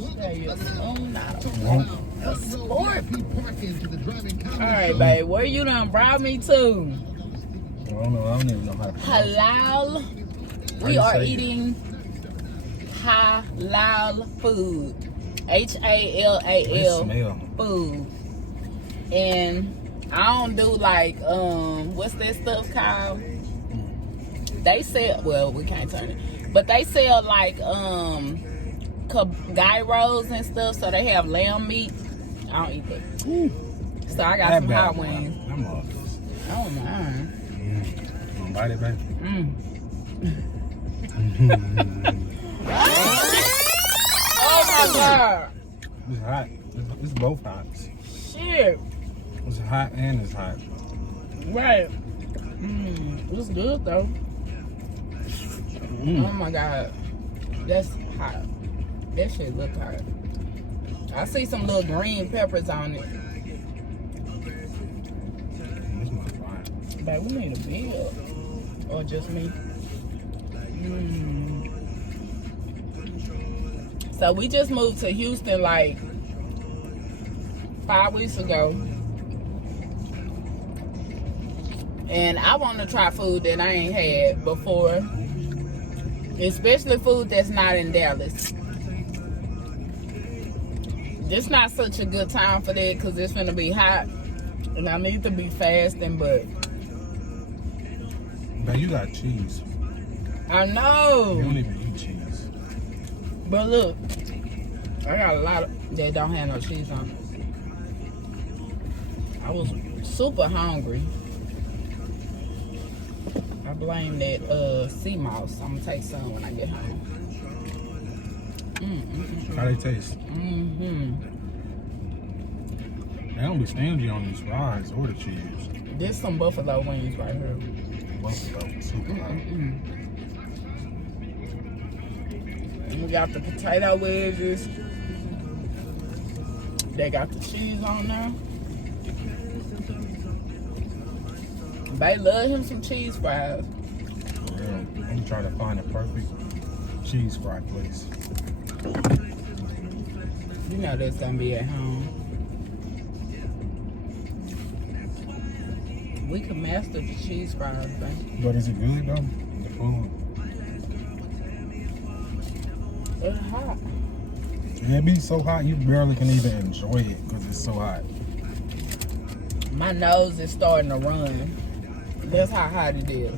A spoon, not a fork. A sport. Alright, babe, where you done brought me to? I don't know. I don't even know how to pronounce Halal. We are eating halal food. H-A-L-A-L food. And I don't do like, what's that stuff called? They sell, well, we can't turn it. But they sell like, gyros and stuff, so they have lamb meat. I don't eat that. So I got some hot wings. I'm off. I don't mind. Wanna bite it, babe? Oh my God. It's hot. It's both hot. Shit. It's hot and it's hot. Right. It's good though. Oh my God. That's hot. That shit look hot. I see some little green peppers on it. Babe, we need a bill. Or just me. So we just moved to Houston like 5 weeks ago. And I want to try food that I ain't had before. Especially food that's not in Dallas. This not such a good time for that because it's gonna be hot. And I need to be fasting, but... Man, you got cheese. I know. You don't even eat cheese. But look, I got a lot of that don't have no cheese on it. I was super hungry. I blame that sea moss. I'm gonna take some when I get home. How they taste? They don't be stingy on these fries or the cheese. There's some buffalo wings right here. Buffalo, super hot. And we got the potato wedges. They got the cheese on there. They love him some cheese fries. Yeah, I'm trying to find a perfect cheese fry place. You know that's gonna be at home. We can master the cheese fries, babe. But is it good though? The food? It's hot. And it be so hot you barely can even enjoy it because it's so hot. My nose is starting to run. That's how hot it is.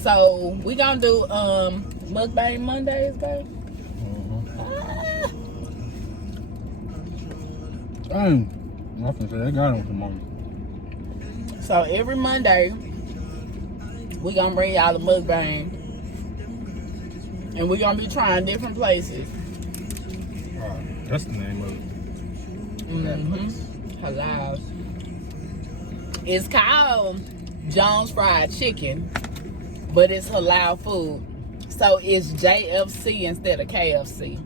So we gonna do Mukbang Mondays, babe. Nothing. They got them tomorrow. So every Monday, we gonna bring y'all the mukbang, and we gonna be trying different places. That's the name of it. Halal. It's called Jones Fried Chicken, but it's halal food. So it's JFC instead of KFC.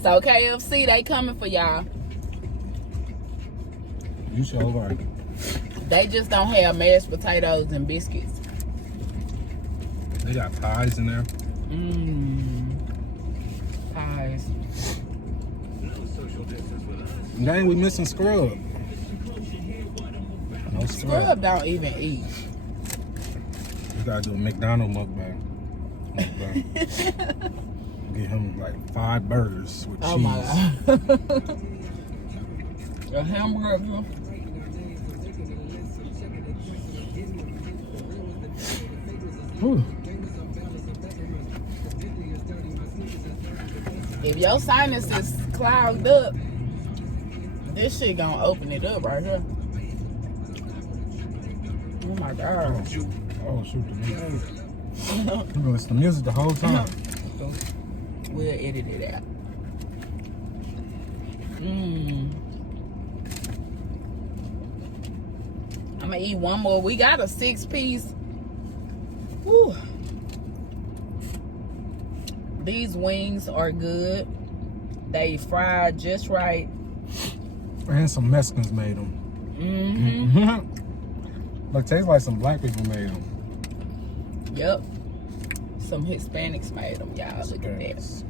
So KFC, they coming for y'all. You sure right. They just don't have mashed potatoes and biscuits. They got pies in there. Pies. Dang, we missing Scrub. No Scrub don't even eat. You gotta do a McDonald's mukbang. Get him like 5 burgers with cheese. Oh my God. A hamburger. Whew. If your sinus is clogged up, this shit gonna open it up right here. Oh my God. Oh, shoot the music. I'm gonna listen to music the whole time. We'll edit it out. I'm gonna eat one more. We got a 6-piece. Woo. These wings are good. They fried just right. And some Mexicans made them. Like, tastes like some black people made them. Yep. Some Hispanics made them, y'all. Look at that.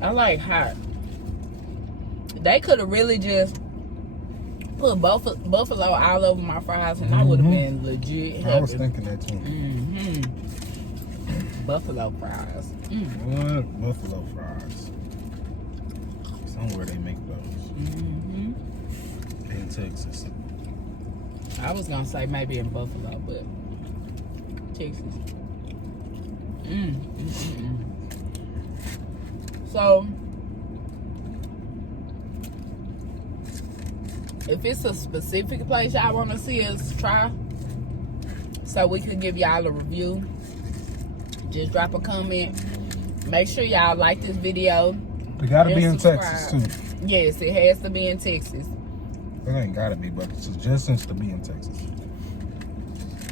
I like hot. They could have really just put buffalo all over my fries, and I would have been legit happy. I was thinking that too. Buffalo fries. What? Buffalo fries. Somewhere they make those. In Texas. I was gonna say maybe in Buffalo, but Texas. So, if it's a specific place y'all want to see us try, so we could give y'all a review, just drop a comment. Make sure y'all like this video. It gotta be in Texas too. Yes, it has to be in Texas. It ain't gotta be, but the suggestions to be in Texas.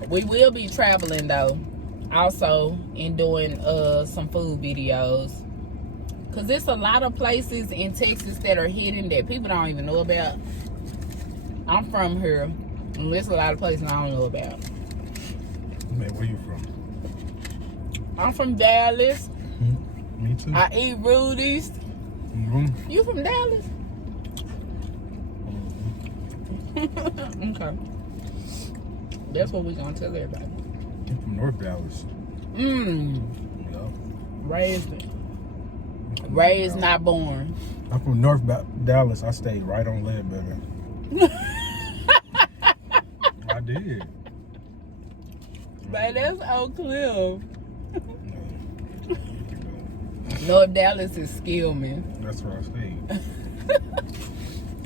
We will be traveling though, also, and doing some food videos. Cause there's a lot of places in Texas that are hidden that people don't even know about. I'm from here, and there's a lot of places I don't know about. Man, where you from? I'm from Dallas. Me too. I eat Rudy's. You from Dallas? Okay. That's what we're gonna tell everybody. I'm from North Dallas. Yeah. Raised, not born. I'm from North Dallas. I stayed right on Ledbetter. I did. Man, that's Oak Cliff. North Dallas is Skillman. That's where I stayed.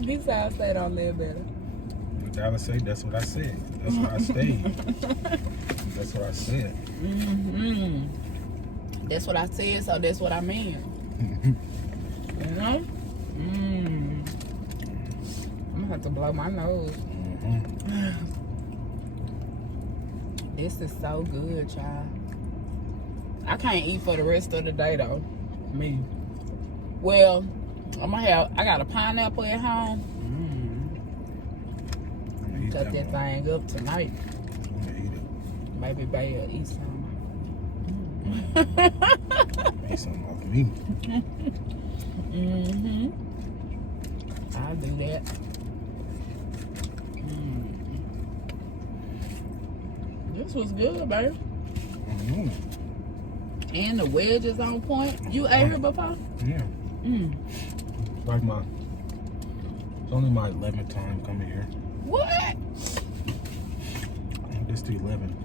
He said I stayed on Ledbetter. Dallas say that's what I said. That's where I stayed. That's what I said. That's what I said, so that's what I mean. You know? I'm gonna have to blow my nose. This is so good, child. I can't eat for the rest of the day though. Me. Well, I got a pineapple at home. Cut that thing up tonight. Maybe Bay will eat some. Eat some off me. I'll do that. This was good, babe. And the wedge is on point. You ate her before? Yeah. It's like it's only my 11th time coming here. What? This to 11.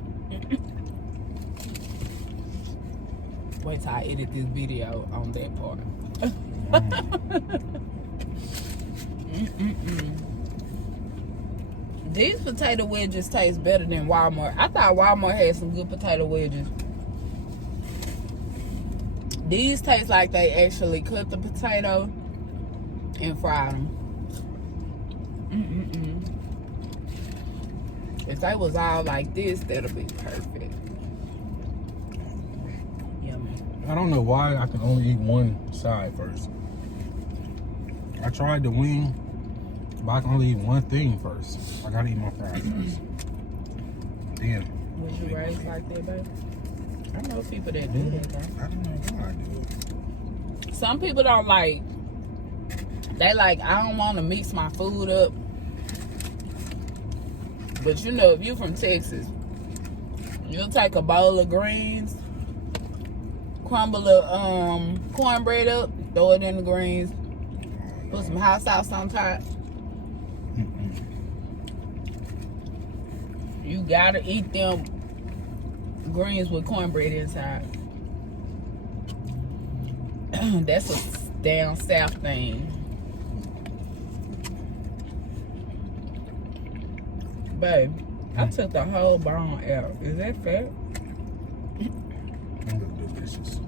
Wait till I edit this video on that part. These potato wedges taste better than Walmart. I thought Walmart had some good potato wedges. These taste like they actually cut the potato and fry them. If they was all like this, that'll be perfect. Yummy. I don't know why I can only eat one side first. I tried the wing, but I can only eat one thing first. I gotta eat my fries first. Then. Was you raised like that, baby? I know people that do that, though. I don't know why I do it. Some people don't like. They like, I don't want to mix my food up. But you know, if you from Texas, you'll take a bowl of greens, crumble the cornbread up, throw it in the greens, put some hot sauce on top. You gotta eat them greens with cornbread inside. That's a down south thing. Babe, I took the whole bone out. Is that fat? Delicious.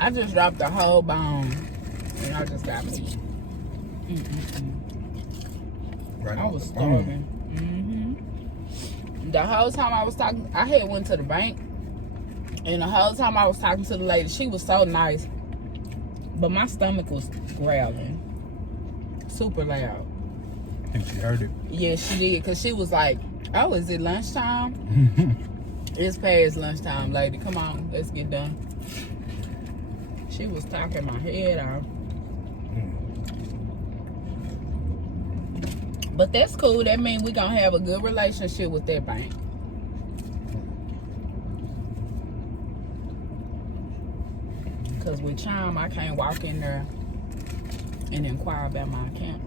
I just dropped the whole bone and I just got meat. Right, I was starving. The whole time I was talking, I had went to the bank, and the whole time I was talking to the lady, she was so nice, but my stomach was growling, super loud. think she heard it. Yeah, she did. Because she was like, oh, is it lunchtime? It's past lunchtime, lady. Come on, let's get done. She was talking my head off. But that's cool. That means we're going to have a good relationship with that bank. Because with Chime, I can't walk in there and inquire about my account.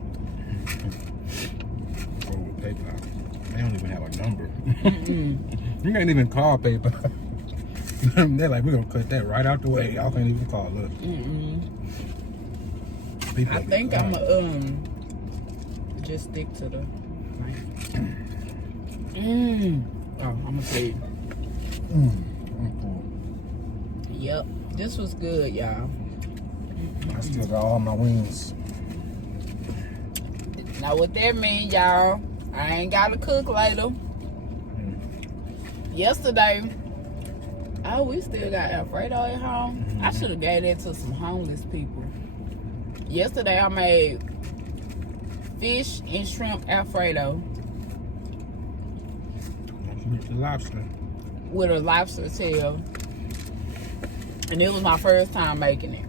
Or with PayPal. They don't even have a number. You can't even call PayPal. They're like, we're going to cut that right out the way. Y'all can't even call us. I think I'm going to just stick to the bank. Oh, I'm going to tell you. Yep. This was good, y'all. I still got all my wings. Now what that mean, y'all, I ain't gotta cook later. Yesterday, oh, we still got Alfredo at home. I should have gave that to some homeless people. Yesterday I made fish and shrimp Alfredo. With the lobster. With a lobster tail. And it was my first time making it.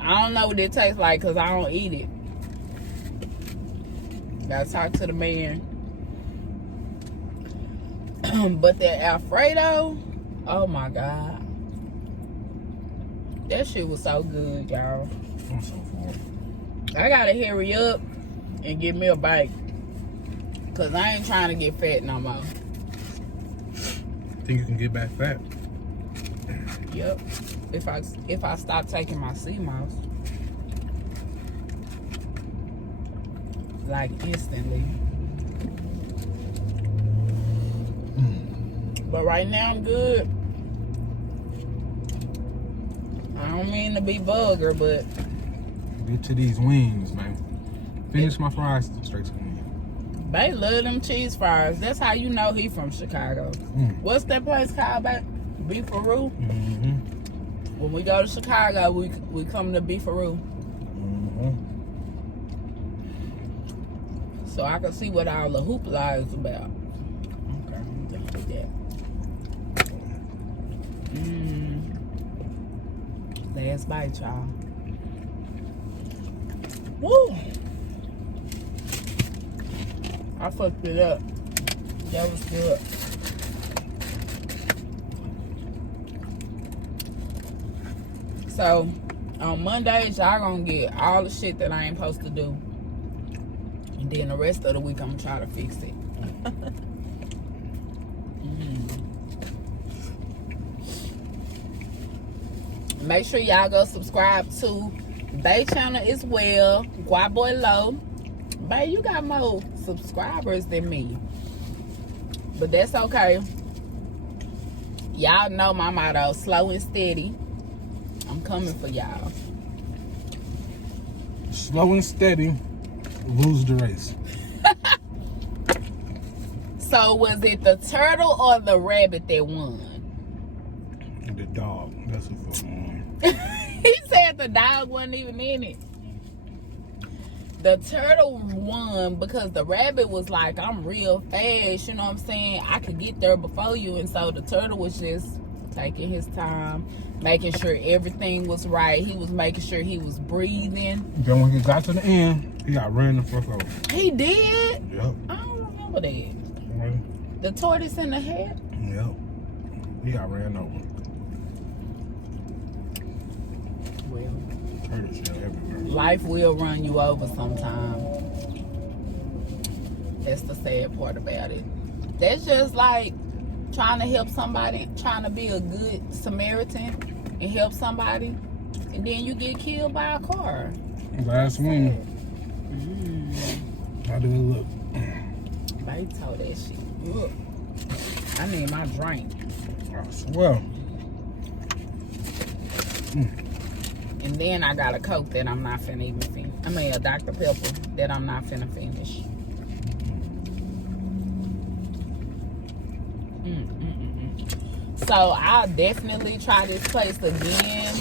I don't know what it tastes like because I don't eat it. Gotta talk to the man. But that Alfredo, oh my God. That shit was so good, y'all. I'm so full. I gotta hurry up and get me a bite. Because I ain't trying to get fat no more. Think you can get back fat? Yep. If I stop taking my sea moss. Like instantly. But right now I'm good. I don't mean to be vulgar, but Get to these wings, man. Finish my fries straight to the wings. they love them cheese fries. That's how you know he from Chicago. What's that place called back? Beefaroo? When we go to Chicago, we come to Beefaroo. So I can see what all the hoopla is about. Okay, I'm done with that. Last bite, y'all. Woo! I fucked it up. That was good. So, on Mondays, y'all gonna get all the shit that I ain't supposed to do. And then the rest of the week, I'm gonna try to fix it. Make sure y'all go subscribe to Bay channel as well. Guaboy Low. Bay, you got more subscribers than me. But that's okay. Y'all know my motto, slow and steady. I'm coming for y'all. Slow and steady, lose the race. So was it the turtle or the rabbit that won? The dog. That's who fucking won. He said the dog wasn't even in it. The turtle won because the rabbit was like, I'm real fast, you know what I'm saying? I could get there before you. And so the turtle was just taking his time, making sure everything was right. He was making sure he was breathing. Then when he got to the end, he got ran the fuck over. He did? Yep. I don't remember that. Right. The tortoise in the head? Yep. He got ran over. Well, Turtle shell everywhere. life will run you over sometime. That's the sad part about it. That's just like trying to help somebody, trying to be a good Samaritan and help somebody, and then you get killed by a car. Last win. How do it look? They told that shit. Look, I need my drink. I swear. And then I got a Coke that I'm not finna even finish. I mean, a Dr. Pepper that I'm not finna finish. So I'll definitely try this place again.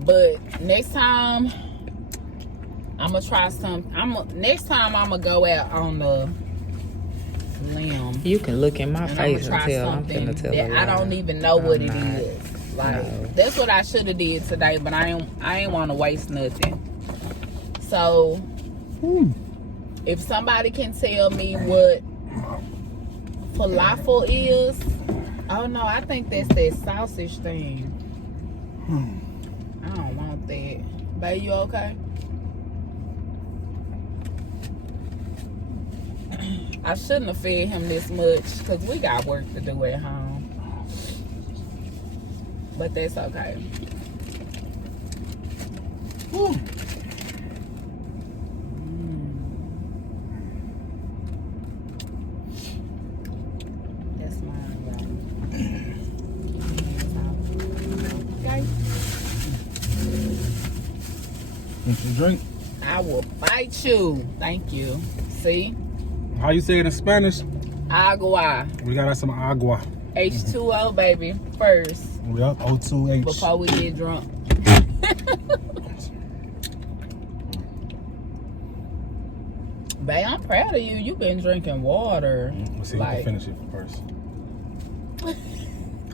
But next time, I'm gonna try some. Next time I'm gonna go out on the limb. You can look in my And face I'm and gonna tell. try I'm something finna tell a that lie. I don't even know what it not. is. Like No. that's what I should have did today, but I ain't want to waste nothing. So if somebody can tell me what falafel is, oh no, I think that's that sausage thing. I don't want that. Babe, you okay? I shouldn't have fed him this much because we got work to do at home. But that's okay. That's mine, y'all. Okay. Want some drink? I will bite you. Thank you. See? How you say it in Spanish? Agua. We got us some agua. H2O, baby. First. Yep, O2H. Before we get drunk. Babe, I'm proud of you. You've been drinking water. Let's see if you can finish it first.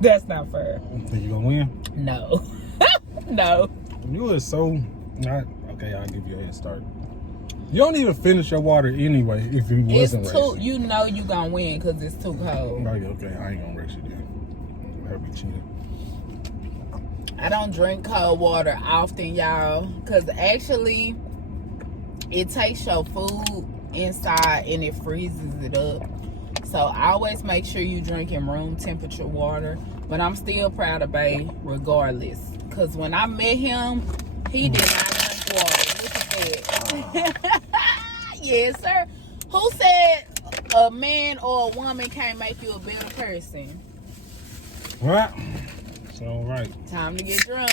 That's not fair. Think you gonna win? No. No. You are so not okay. I'll give you a head start. You don't even finish your water anyway. If you wasn't It's too, racing. you know you gonna win because it's too cold. Okay, I ain't gonna race you then. That'll be cheating. I don't drink cold water often, y'all, because actually it takes your food inside and it freezes it up. So I always make sure you drinking room temperature water. But I'm still proud of Bae regardless. Because when I met him, he did not drink water. Look at that. Yes, sir. Who said a man or a woman can't make you a better person? Right. So right. Time to get drunk.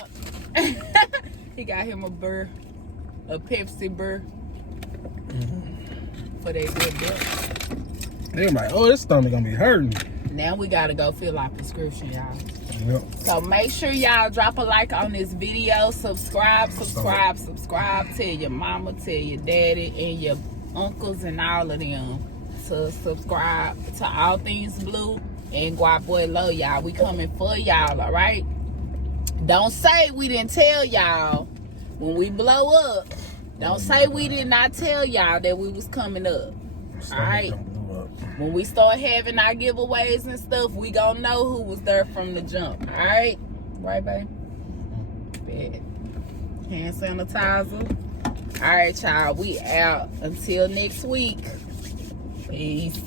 He got him a Pepsi burr for that good butt. They're like, oh, this stomach gonna be hurting. Now we gotta go fill our prescription, y'all. Yep. So make sure y'all drop a like on this video. Subscribe. Tell your mama, tell your daddy, and your uncles and all of them to subscribe to All Things Blue and Guap Boy Low, y'all. We coming for y'all, all right? Don't say we didn't tell y'all when we blow up. Don't say we did not tell y'all that we was coming up. All right? When we start having our giveaways and stuff, we gonna know who was there from the jump. All right? Right, babe? Bad. Hand sanitizer. All right, y'all. We out. Until next week. Peace.